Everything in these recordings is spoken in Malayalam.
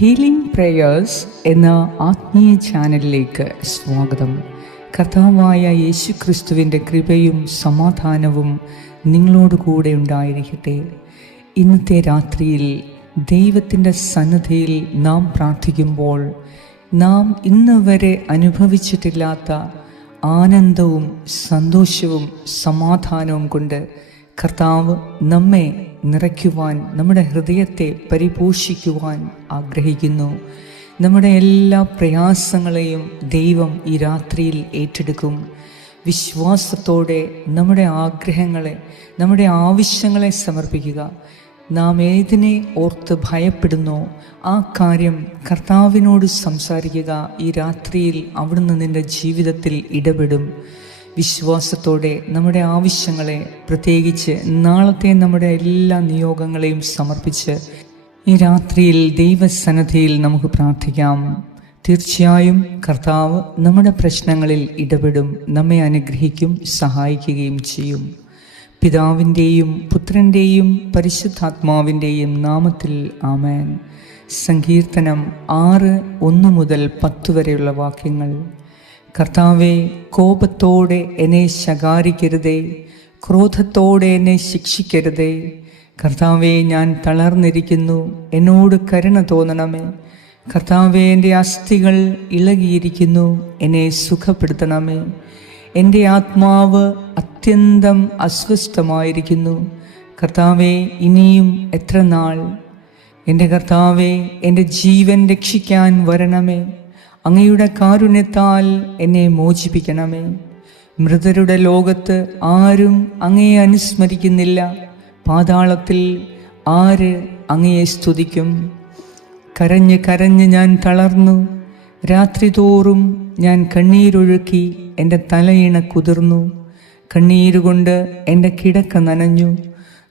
ഹീലിംഗ് പ്രേയേഴ്സ് എന്ന ആത്മീയ ചാനലിലേക്ക് സ്വാഗതം. കർത്താവായ യേശു ക്രിസ്തുവിന്റെ കൃപയും സമാധാനവും നിങ്ങളോട് കൂടെ ഉണ്ടായിരിക്കട്ടെ. ഇന്നത്തെ രാത്രിയിൽ ദൈവത്തിന്റെ സന്നദ്ധയിൽ നാം പ്രാർത്ഥിക്കുമ്പോൾ നാം ഇന്ന് വരെ അനുഭവിച്ചിട്ടില്ലാത്ത ആനന്ദവും സന്തോഷവും സമാധാനവും കൊണ്ട് കർത്താവ് നമ്മെ നിറയ്ക്കുവാൻ നമ്മുടെ ഹൃദയത്തെ പരിപോഷിക്കുവാൻ ആഗ്രഹിക്കുന്നു. നമ്മുടെ എല്ലാ പ്രയാസങ്ങളെയും ദൈവം ഈ രാത്രിയിൽ ഏറ്റെടുക്കും. വിശ്വാസത്തോടെ നമ്മുടെ ആഗ്രഹങ്ങളെ നമ്മുടെ ആവശ്യങ്ങളെ സമർപ്പിക്കുക. നാം ഏതിനെ ഓർത്ത് ഭയപ്പെടുന്നോ ആ കാര്യം കർത്താവിനോട് സംസാരിക്കുക ഈ രാത്രിയിൽ അവിടുന്ന് നിന്റെ ജീവിതത്തിൽ ഇടപെടും. വിശ്വാസത്തോടെ നമ്മുടെ ആവശ്യങ്ങളെ പ്രത്യേകിച്ച് നാളത്തെ നമ്മുടെ എല്ലാ നിയോഗങ്ങളെയും സമർപ്പിച്ച് ഈ രാത്രിയിൽ ദൈവസന്നദ്ധിയിൽ നമുക്ക് പ്രാർത്ഥിക്കാം. തീർച്ചയായും കർത്താവ് നമ്മുടെ പ്രശ്നങ്ങളിൽ ഇടപെടും നമ്മെ അനുഗ്രഹിക്കും സഹായിക്കുകയും ചെയ്യും. പിതാവിന്റെയും പുത്രന്റെയും പരിശുദ്ധാത്മാവിന്റെയും നാമത്തിൽ ആമേൻ. സങ്കീർത്തനം ആറ് ഒന്ന് മുതൽ പത്ത് വരെയുള്ള വാക്യങ്ങൾ. കർത്താവെ കോപത്തോടെ എന്നെ ശകാരിക്കരുതേ ക്രോധത്തോടെ എന്നെ ശിക്ഷിക്കരുതേ. കർത്താവെ ഞാൻ തളർന്നിരിക്കുന്നു എന്നോട് കരുണ തോന്നണമേ. കർത്താവെ എന്റെ അസ്ഥികൾ ഇളകിയിരിക്കുന്നു എന്നെ സുഖപ്പെടുത്തണമേ. എന്റെ ആത്മാവ് അത്യന്തം അസ്വസ്ഥമായിരിക്കുന്നു. കർത്താവെ ഇനിയും എത്ര നാൾ? എന്റെ കർത്താവെ എന്റെ ജീവൻ രക്ഷിക്കാൻ വരണമേ. അങ്ങയുടെ കാരുണ്യത്താൽ എന്നെ മോചിപ്പിക്കണമേ. മൃതരുടെ ലോകത്ത് ആരും അങ്ങയെ അനുസ്മരിക്കുന്നില്ല. പാതാളത്തിൽ ആര് അങ്ങയെ സ്തുതിക്കും? കരഞ്ഞ് കരഞ്ഞ് ഞാൻ തളർന്നു. രാത്രി തോറും ഞാൻ കണ്ണീരൊഴുക്കി എന്റെ തലയിണ കുതിർന്നു. കണ്ണീരുകൊണ്ട് എന്റെ കിടക്ക നനഞ്ഞു.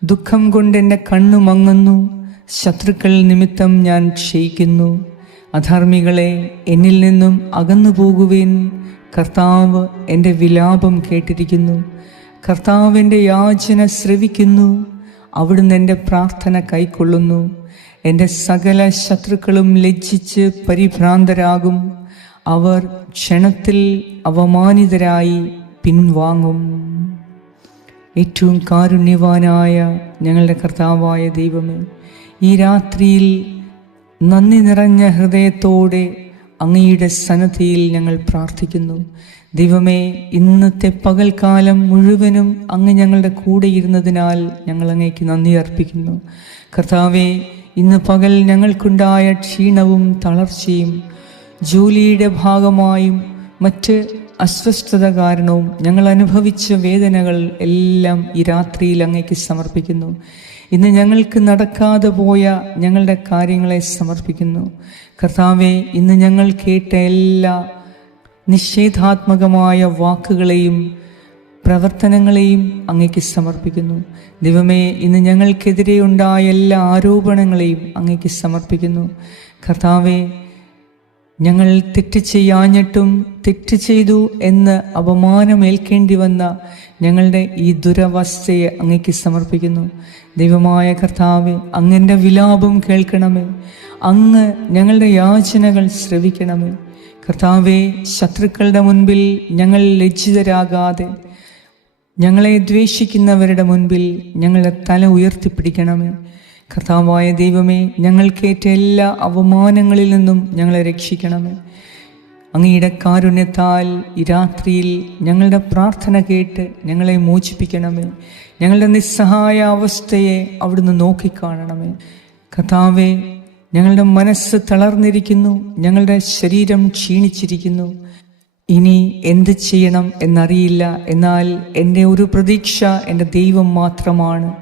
ദുഃഖം കൊണ്ട് എന്റെ കണ്ണു മങ്ങുന്നു. ശത്രുക്കൾ നിമിത്തം ഞാൻ ക്ഷയിക്കുന്നു. അധർമ്മികളെ എന്നിൽ നിന്നും അകന്നു പോകുവിൻ. കർത്താവ് എന്റെ വിലാപം കേട്ടിരിക്കുന്നു. കർത്താവ് എന്റെ യാചന ശ്രവിക്കുന്നു. അവിടുന്ന് എന്റെ പ്രാർത്ഥന കൈക്കൊള്ളുന്നു. എന്റെ സകല ശത്രുക്കളും ലജ്ജിച്ച് പരിഭ്രാന്തരാകും. അവർ ക്ഷണത്തിൽ അവമാനിതരായി പിൻവാങ്ങും. ഏറ്റവും കാരുണ്യവാനായ ഞങ്ങളുടെ കർത്താവായ ദൈവമേ ഈ രാത്രിയിൽ നന്ദി നിറഞ്ഞ ഹൃദയത്തോടെ അങ്ങയുടെ സന്നദ്ധിയിൽ ഞങ്ങൾ പ്രാർത്ഥിക്കുന്നു. ദൈവമേ ഇന്നത്തെ പകൽക്കാലം മുഴുവനും അങ്ങ് ഞങ്ങളുടെ കൂടെ ഇരുന്നതിനാൽ ഞങ്ങൾ അങ്ങേക്ക് നന്ദി അർപ്പിക്കുന്നു. കർത്താവെ ഇന്ന് പകൽ ഞങ്ങൾക്കുണ്ടായ ക്ഷീണവും തളർച്ചയും ജോലിയുടെ ഭാഗമായും മറ്റ് അസ്വസ്ഥത കാരണവും ഞങ്ങൾ അനുഭവിച്ച വേദനകൾ എല്ലാം ഈ രാത്രിയിൽ അങ്ങേക്ക് സമർപ്പിക്കുന്നു. ഇന്ന് ഞങ്ങൾക്ക് നടക്കാതെ പോയ ഞങ്ങളുടെ കാര്യങ്ങളെ സമർപ്പിക്കുന്നു. കർത്താവെ ഇന്ന് ഞങ്ങൾ കേട്ട എല്ലാ നിഷേധാത്മകമായ വാക്കുകളെയും പ്രവർത്തനങ്ങളെയും അങ്ങേക്ക് സമർപ്പിക്കുന്നു. ദൈവമേ ഇന്ന് ഞങ്ങൾക്കെതിരെ ഉണ്ടായ എല്ലാ ആരോപണങ്ങളെയും അങ്ങേക്ക് സമർപ്പിക്കുന്നു. കർത്താവെ ഞങ്ങൾ തെറ്റ് ചെയ്യാഞ്ഞിട്ടും തെറ്റ് ചെയ്തു എന്ന് അപമാനമേൽക്കേണ്ടി വന്ന ഞങ്ങളുടെ ഈ ദുരവസ്ഥയെ അങ്ങയ്ക്ക് സമർപ്പിക്കുന്നു. ദൈവമായ കർത്താവെ അങ്ങന്റെ വിലാപം കേൾക്കണമേ. അങ്ങ് ഞങ്ങളുടെ യാചനകൾ ശ്രവിക്കണമേ. കർത്താവെ ശത്രുക്കളുടെ മുൻപിൽ ഞങ്ങൾ ലജ്ജിതരാകാതെ ഞങ്ങളെ ദ്വേഷിക്കുന്നവരുടെ മുൻപിൽ ഞങ്ങളുടെ തല ഉയർത്തിപ്പിടിക്കണമേ. കർത്താവായ ദൈവമേ ഞങ്ങൾക്കേറ്റ എല്ലാ അവമാനങ്ങളിൽ നിന്നും ഞങ്ങളെ രക്ഷിക്കണമേ. അങ്ങയുടെ കാരുണ്യത്താൽ ഈ രാത്രിയിൽ ഞങ്ങളുടെ പ്രാർത്ഥന കേട്ട് ഞങ്ങളെ മോചിപ്പിക്കണമേ. ഞങ്ങളുടെ നിസ്സഹായ അവസ്ഥയെ അവിടുന്ന് നോക്കിക്കാണണമേ. കഥാവെ ഞങ്ങളുടെ മനസ്സ് തളർന്നിരിക്കുന്നു ഞങ്ങളുടെ ശരീരം ക്ഷീണിച്ചിരിക്കുന്നു. ഇനി എന്ത് ചെയ്യണം എന്നറിയില്ല എന്നാൽ എന്റെ ഒരു പ്രതീക്ഷ എന്റെ ദൈവം മാത്രമാണ്.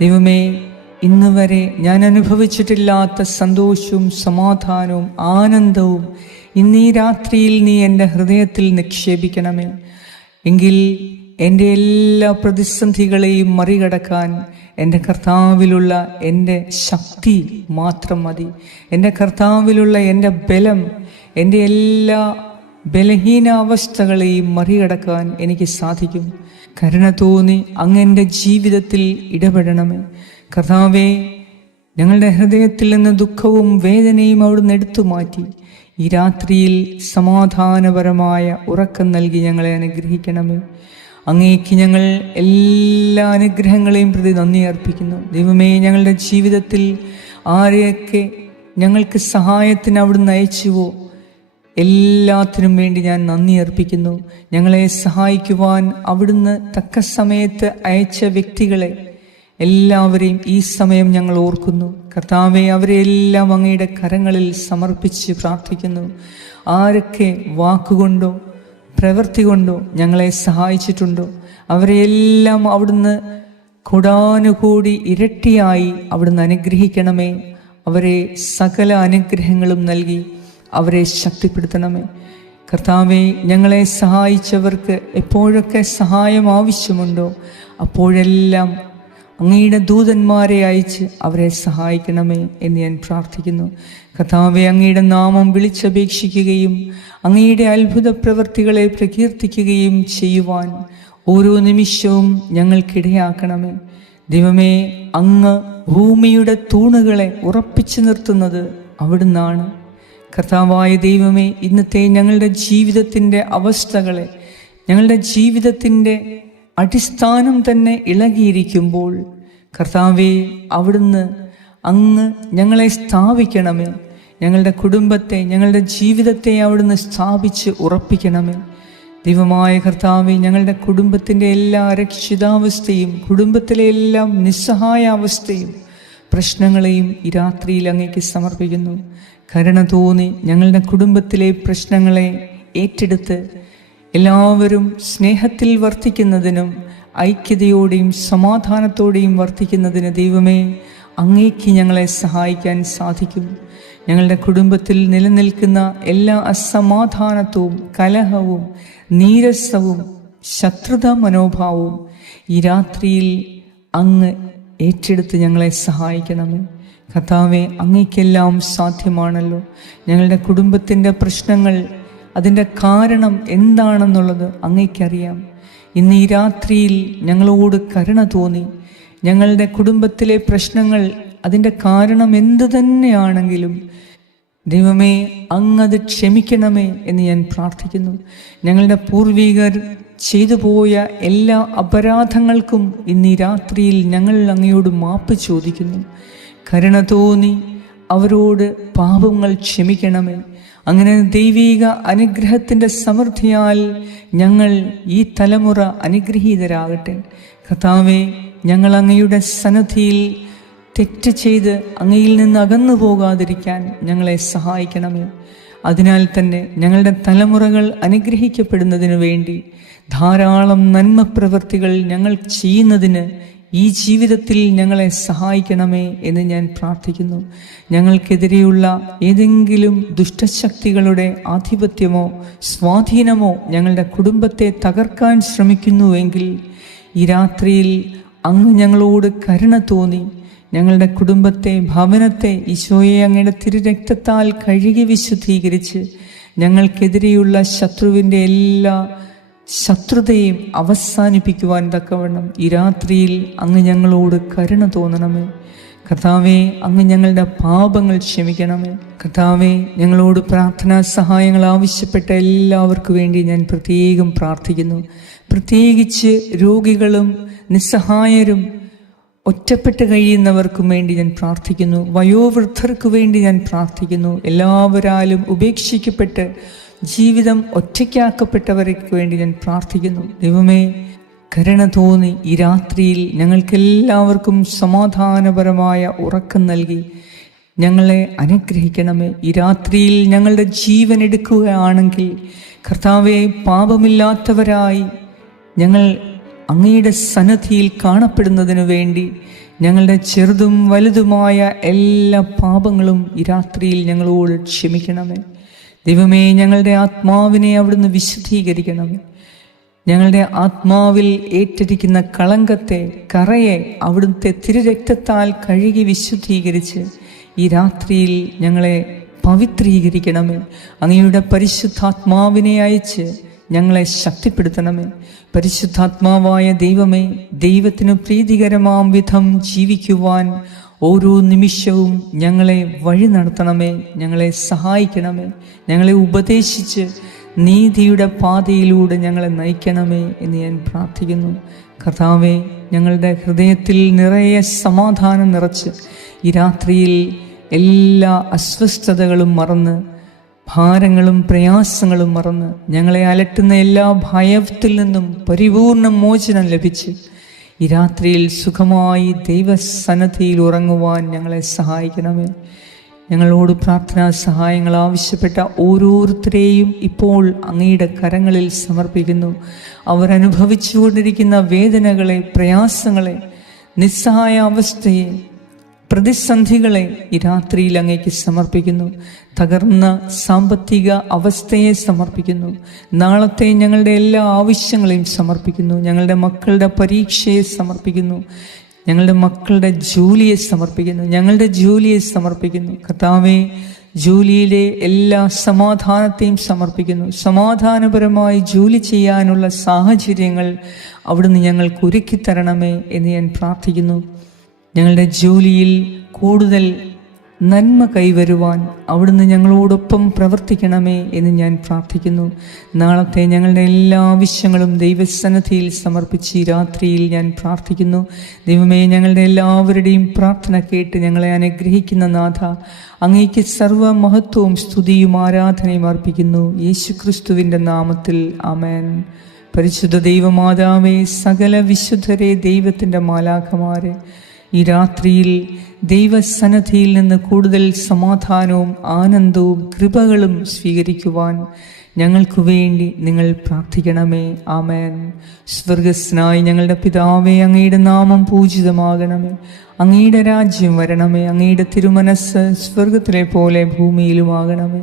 ദൈവമേ ഇന്ന് വരെ ഞാൻ അനുഭവിച്ചിട്ടില്ലാത്ത സന്തോഷവും സമാധാനവും ആനന്ദവും ഇന്നീ രാത്രിയിൽ നീ എന്റെ ഹൃദയത്തിൽ നിക്ഷേപിക്കണമേ. എങ്കിൽ എന്റെ എല്ലാ പ്രതിസന്ധികളെയും മറികടക്കാൻ എന്റെ കർത്താവിലുള്ള എന്റെ ശക്തി മാത്രം മതി. എന്റെ കർത്താവിലുള്ള എന്റെ ബലം എന്റെ എല്ലാ ബലഹീനാവസ്ഥകളെയും മറികടക്കാൻ എനിക്ക് സാധിക്കും. കരുണ തോന്നി അങ്ങ് എന്റെ ജീവിതത്തിൽ ഇടപെടണമേ. കർത്താവേ ഞങ്ങളുടെ ഹൃദയത്തിൽ നിന്ന് ദുഃഖവും വേദനയും അവിടുന്ന് എടുത്തു മാറ്റി. ഈ രാത്രിയിൽ സമാധാനപരമായ ഉറക്കം നൽകി ഞങ്ങളെ അനുഗ്രഹിക്കണമേ. അങ്ങേക്ക് ഞങ്ങൾ എല്ലാ അനുഗ്രഹങ്ങളെയും പ്രതി നന്ദി അർപ്പിക്കുന്നു. ദൈവമേ ഞങ്ങളുടെ ജീവിതത്തിൽ ആരെയൊക്കെ ഞങ്ങൾക്ക് സഹായത്തിന് അവിടുന്ന് അയച്ചുവോ എല്ലാത്തിനും വേണ്ടി ഞാൻ നന്ദി അർപ്പിക്കുന്നു. ഞങ്ങളെ സഹായിക്കുവാൻ അവിടുന്ന് തക്ക സമയത്ത് അയച്ച വ്യക്തികളെ എല്ലാവരെയും ഈ സമയം ഞങ്ങൾ ഓർക്കുന്നു. കർത്താവെ അവരെ എല്ലാം അങ്ങയുടെ കരങ്ങളിൽ സമർപ്പിച്ച് പ്രാർത്ഥിക്കുന്നു. ആരൊക്കെ വാക്കുകൊണ്ടോ പ്രവൃത്തി കൊണ്ടോ ഞങ്ങളെ സഹായിച്ചിട്ടുണ്ടോ അവരെയെല്ലാം അവിടുന്ന് കൂടാനുകൂടി ഇരട്ടിയായി അവിടുന്ന് അനുഗ്രഹിക്കണമേ. അവരെ സകല അനുഗ്രഹങ്ങളും നൽകി അവരെ ശക്തിപ്പെടുത്തണമേ. കർത്താവെ ഞങ്ങളെ സഹായിച്ചവർക്ക് എപ്പോഴൊക്കെ സഹായം ആവശ്യമുണ്ടോ അപ്പോഴെല്ലാം അങ്ങയുടെ ദൂതന്മാരെ അയച്ച് അവരെ സഹായിക്കണമേ എന്ന് ഞാൻ പ്രാർത്ഥിക്കുന്നു. കഥാവെ അങ്ങയുടെ നാമം വിളിച്ചപേക്ഷിക്കുകയും അങ്ങയുടെ അത്ഭുത പ്രവൃത്തികളെ പ്രകീർത്തിക്കുകയും ചെയ്യുവാൻ ഓരോ നിമിഷവും ഞങ്ങൾക്കിടയാക്കണമേ. ദൈവമേ അങ്ങ് ഭൂമിയുടെ തൂണുകളെ ഉറപ്പിച്ചു നിർത്തുന്നത് അവിടുന്നാണ്. കർത്താവായ ദൈവമേ ഇന്നത്തെ ഞങ്ങളുടെ ജീവിതത്തിന്റെ അവസ്ഥകളെ ഞങ്ങളുടെ ജീവിതത്തിന്റെ അടിസ്ഥാനം തന്നെ ഇളകിയിരിക്കുമ്പോൾ കർത്താവെ അവിടുന്ന് അങ്ങ് ഞങ്ങളെ സ്ഥാപിക്കണമേ. ഞങ്ങളുടെ കുടുംബത്തെ ഞങ്ങളുടെ ജീവിതത്തെ അവിടുന്ന് സ്ഥാപിച്ച് ഉറപ്പിക്കണമേ. ദൈവമായ കർത്താവെ ഞങ്ങളുടെ കുടുംബത്തിന്റെ എല്ലാ അരക്ഷിതാവസ്ഥയും കുടുംബത്തിലെ എല്ലാം നിസ്സഹായ അവസ്ഥയും പ്രശ്നങ്ങളെയും ഈ രാത്രിയിൽ അങ്ങേക്ക് സമർപ്പിക്കുന്നു. കരുണ തോന്നി ഞങ്ങളുടെ കുടുംബത്തിലെ പ്രശ്നങ്ങളെ ഏറ്റെടുത്ത് എല്ലാവരും സ്നേഹത്തിൽ വർത്തിക്കുന്നതിനും ഐക്യതയോടെയും സമാധാനത്തോടെയും വർത്തിക്കുന്നതിന് ദൈവമേ അങ്ങേക്ക് ഞങ്ങളെ സഹായിക്കാൻ സാധിക്കും. ഞങ്ങളുടെ കുടുംബത്തിൽ നിലനിൽക്കുന്ന എല്ലാ അസമാധാനത്വവും കലഹവും നീരസവും ശത്രുത മനോഭാവവും ഈ രാത്രിയിൽ അങ്ങ് ഏറ്റെടുത്ത് ഞങ്ങളെ സഹായിക്കണമേ. കഥാവെ അങ്ങേക്കെല്ലാം സാധ്യമാണല്ലോ. ഞങ്ങളുടെ കുടുംബത്തിന്റെ പ്രശ്നങ്ങൾ അതിന്റെ കാരണം എന്താണെന്നുള്ളത് അങ്ങേക്കറിയാം. ഇന്ന് ഈ രാത്രിയിൽ ഞങ്ങളോട് കരുണ തോന്നി. ഞങ്ങളുടെ കുടുംബത്തിലെ പ്രശ്നങ്ങൾ അതിന്റെ കാരണം എന്തു തന്നെയാണെങ്കിലും ദൈവമേ അങ്ങത് ക്ഷമിക്കണമേ എന്ന് ഞാൻ പ്രാർത്ഥിക്കുന്നു. ഞങ്ങളുടെ പൂർവികർ ചെയ്തു പോയ എല്ലാ അപരാധങ്ങൾക്കും ഇന്ന് ഈ രാത്രിയിൽ ഞങ്ങൾ അങ്ങയോട് മാപ്പ് ചോദിക്കുന്നു. കരുണ തോന്നി അവരോട് പാപങ്ങൾ ക്ഷമിക്കണമേ. അങ്ങനെ ദൈവീക അനുഗ്രഹത്തിന്റെ സമൃദ്ധിയാൽ ഞങ്ങൾ ഈ തലമുറ അനുഗ്രഹീതരാകട്ടെ. കഥാവെ ഞങ്ങൾ അങ്ങയുടെ സന്നദ്ധിയിൽ തെറ്റ് ചെയ്ത് അങ്ങയിൽ നിന്ന് അകന്നു പോകാതിരിക്കാൻ ഞങ്ങളെ സഹായിക്കണമേ. അതിനാൽ തന്നെ ഞങ്ങളുടെ തലമുറകൾ അനുഗ്രഹിക്കപ്പെടുന്നതിനു വേണ്ടി ധാരാളം നന്മ പ്രവൃത്തികൾ ഞങ്ങൾ ചെയ്യുന്നതിന് ഈ ജീവിതത്തിൽ ഞങ്ങളെ സഹായിക്കണമേ എന്ന് ഞാൻ പ്രാർത്ഥിക്കുന്നു. ഞങ്ങൾക്കെതിരെയുള്ള ഏതെങ്കിലും ദുഷ്ടശക്തികളുടെ ആധിപത്യമോ സ്വാധീനമോ ഞങ്ങളുടെ കുടുംബത്തെ തകർക്കാൻ ശ്രമിക്കുന്നുവെങ്കിൽ ഈ രാത്രിയിൽ അങ്ങ് ഞങ്ങളോട് കരുണ തോന്നി. ഞങ്ങളുടെ കുടുംബത്തെ ഭവനത്തെ ഈശോയെ അങ്ങയുടെ തിരുരക്തത്താൽ കഴുകി വിശുദ്ധീകരിച്ച് ഞങ്ങൾക്കെതിരെയുള്ള ശത്രുവിന്റെ എല്ലാ ശത്രുതയും അവസാനിപ്പിക്കുവാൻ തക്കവണ്ണം ഈ രാത്രിയിൽ അങ്ങ് ഞങ്ങളോട് കരുണ തോന്നണമേ. കർത്താവെ അങ്ങ് ഞങ്ങളുടെ പാപങ്ങൾ ക്ഷമിക്കണമേ. കർത്താവെ ഞങ്ങളോട് പ്രാർത്ഥനാ സഹായങ്ങൾ ആവശ്യപ്പെട്ട എല്ലാവർക്കും വേണ്ടി ഞാൻ പ്രത്യേകം പ്രാർത്ഥിക്കുന്നു. പ്രത്യേകിച്ച് രോഗികളും നിസ്സഹായരും ഒറ്റപ്പെട്ട് കഴിയുന്നവർക്കും വേണ്ടി ഞാൻ പ്രാർത്ഥിക്കുന്നു. വയോവൃദ്ധർക്ക് വേണ്ടി ഞാൻ പ്രാർത്ഥിക്കുന്നു. എല്ലാവരാലും ഉപേക്ഷിക്കപ്പെട്ട് ജീവിതം ഒറ്റയ്ക്കാക്കപ്പെട്ടവർക്ക് വേണ്ടി ഞാൻ പ്രാർത്ഥിക്കുന്നു. ദൈവമേ കരുണ തോന്നി ഈ രാത്രിയിൽ ഞങ്ങൾക്കെല്ലാവർക്കും സമാധാനപരമായ ഉറക്കം നൽകി ഞങ്ങളെ അനുഗ്രഹിക്കണമേ. ഈ രാത്രിയിൽ ഞങ്ങളുടെ ജീവൻ എടുക്കുകയാണെങ്കിൽ കർത്താവെ പാപമില്ലാത്തവരായി ഞങ്ങൾ അങ്ങയുടെ സന്നദ്ധിയിൽ കാണപ്പെടുന്നതിനു വേണ്ടി ഞങ്ങളുടെ ചെറുതും വലുതുമായ എല്ലാ പാപങ്ങളും ഈ രാത്രിയിൽ ഞങ്ങളോട് ക്ഷമിക്കണമേ. ദൈവമേ ഞങ്ങളുടെ ആത്മാവിനെ അവിടുന്ന് വിശുദ്ധീകരിക്കണമേ ഞങ്ങളുടെ ആത്മാവിൽ ഏറ്റിരിക്കുന്ന കളങ്കത്തെ കറയെ അവിടുത്തെ തിരുരക്തത്താൽ കഴുകി വിശുദ്ധീകരിച്ച് ഈ രാത്രിയിൽ ഞങ്ങളെ പവിത്രീകരിക്കണമേ. അങ്ങയുടെ പരിശുദ്ധാത്മാവിനെ അയച്ച് ഞങ്ങളെ ശക്തിപ്പെടുത്തണമേ. പരിശുദ്ധാത്മാവായ ദൈവമേ ദൈവത്തിന് പ്രീതികരമാം വിധം ജീവിക്കുവാൻ ഓരോ നിമിഷവും ഞങ്ങളെ വഴി നടത്തണമേ ഞങ്ങളെ സഹായിക്കണമേ ഞങ്ങളെ ഉപദേശിച്ച് നീതിയുടെ പാതയിലൂടെ ഞങ്ങളെ നയിക്കണമേ എന്ന് ഞാൻ പ്രാർത്ഥിക്കുന്നു. കർത്താവെ ഞങ്ങളുടെ ഹൃദയത്തിൽ നിറയെ സമാധാനം നിറച്ച് ഈ രാത്രിയിൽ എല്ലാ അസ്വസ്ഥതകളും മറന്ന് ഭാരങ്ങളും പ്രയാസങ്ങളും മറന്ന് ഞങ്ങളെ അലട്ടുന്ന എല്ലാ ഭയത്തിൽ നിന്നും പരിപൂർണ മോചനം ലഭിച്ച് ഈ രാത്രിയിൽ സുഖമായി ദൈവസന്നദ്ധിയിൽ ഉറങ്ങുവാൻ ഞങ്ങളെ സഹായിക്കണമേ. ഞങ്ങളോട് പ്രാർത്ഥനാ സഹായങ്ങൾ ആവശ്യപ്പെട്ട ഓരോരുത്തരെയും ഇപ്പോൾ അങ്ങയുടെ കരങ്ങളിൽ സമർപ്പിക്കുന്നു. അവർ അനുഭവിച്ചുകൊണ്ടിരിക്കുന്ന വേദനകളെ പ്രയാസങ്ങളെ നിസ്സഹായ അവസ്ഥയെ പ്രതിസന്ധികളെ ഈ രാത്രിയിൽ അങ്ങേക്ക് സമർപ്പിക്കുന്നു. തകർന്ന സാമ്പത്തിക അവസ്ഥയെ സമർപ്പിക്കുന്നു. നാളത്തെ ഞങ്ങളുടെ എല്ലാ ആവശ്യങ്ങളെയും സമർപ്പിക്കുന്നു. ഞങ്ങളുടെ മക്കളുടെ പരീക്ഷയെ സമർപ്പിക്കുന്നു. ഞങ്ങളുടെ മക്കളുടെ ജോലിയെ സമർപ്പിക്കുന്നു. ഞങ്ങളുടെ ജോലിയെ സമർപ്പിക്കുന്നു. കർത്താവെ ജോലിയിലെ എല്ലാ സമാധാനത്തെയും സമർപ്പിക്കുന്നു. സമാധാനപരമായി ജോലി ചെയ്യാനുള്ള സാഹചര്യങ്ങൾ അവിടുന്ന് ഞങ്ങൾക്ക് ഒരുക്കി തരണമേ എന്ന് ഞാൻ പ്രാർത്ഥിക്കുന്നു. ഞങ്ങളുടെ ജോലിയിൽ കൂടുതൽ നന്മ കൈവരുവാൻ അവിടുന്ന് ഞങ്ങളോടൊപ്പം പ്രവർത്തിക്കണമേ എന്ന് ഞാൻ പ്രാർത്ഥിക്കുന്നു. നാളത്തെ ഞങ്ങളുടെ എല്ലാ ആവശ്യങ്ങളും ദൈവസന്നദ്ധിയിൽ സമർപ്പിച്ച് രാത്രിയിൽ ഞാൻ പ്രാർത്ഥിക്കുന്നു. ദൈവമേ ഞങ്ങളുടെ എല്ലാവരുടെയും പ്രാർത്ഥന കേട്ട് ഞങ്ങളെ അനുഗ്രഹിക്കുന്ന നാഥ അങ്ങേക്ക് സർവ മഹത്വവും സ്തുതിയും ആരാധനയും അർപ്പിക്കുന്നു. യേശു ക്രിസ്തുവിന്റെ നാമത്തിൽ അമേൻ പരിശുദ്ധ ദൈവമാതാവേ സകല വിശുദ്ധരെ ദൈവത്തിന്റെ മാലാഖമാരെ ഈ രാത്രിയിൽ ദൈവസന്നദ്ധിയിൽ നിന്ന് കൂടുതൽ സമാധാനവും ആനന്ദവും കൃപകളും സ്വീകരിക്കുവാൻ ഞങ്ങൾക്ക് വേണ്ടി നിങ്ങൾ പ്രാർത്ഥിക്കണമേ. ആമേൻ. സ്വർഗസ്നായി ഞങ്ങളുടെ പിതാവേ അങ്ങയുടെ നാമം പൂജിതമാകണമേ. അങ്ങയുടെ രാജ്യം വരണമേ. അങ്ങയുടെ തിരുമനസ് സ്വർഗത്തിലെ പോലെ ഭൂമിയിലുമാകണമേ.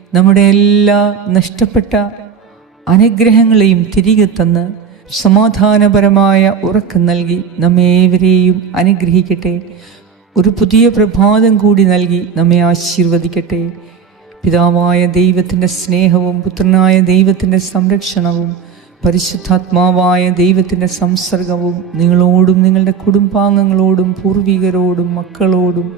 നമ്മുടെ എല്ലാ നഷ്ടപ്പെട്ട അനുഗ്രഹങ്ങളെയും തിരികെ തന്ന് സമാധാനപരമായ ഉറക്കം നൽകി നമ്മേവരെയും അനുഗ്രഹിക്കട്ടെ. ഒരു പുതിയ പ്രഭാതം കൂടി നൽകി നമ്മെ ആശീർവദിക്കട്ടെ. പിതാവായ ദൈവത്തിന്റെ സ്നേഹവും പുത്രനായ ദൈവത്തിന്റെ സംരക്ഷണവും പരിശുദ്ധാത്മാവായ ദൈവത്തിന്റെ സംസർഗവും നിങ്ങളോടും നിങ്ങളുടെ കുടുംബാംഗങ്ങളോടും പൂർവികരോടും മക്കളോടും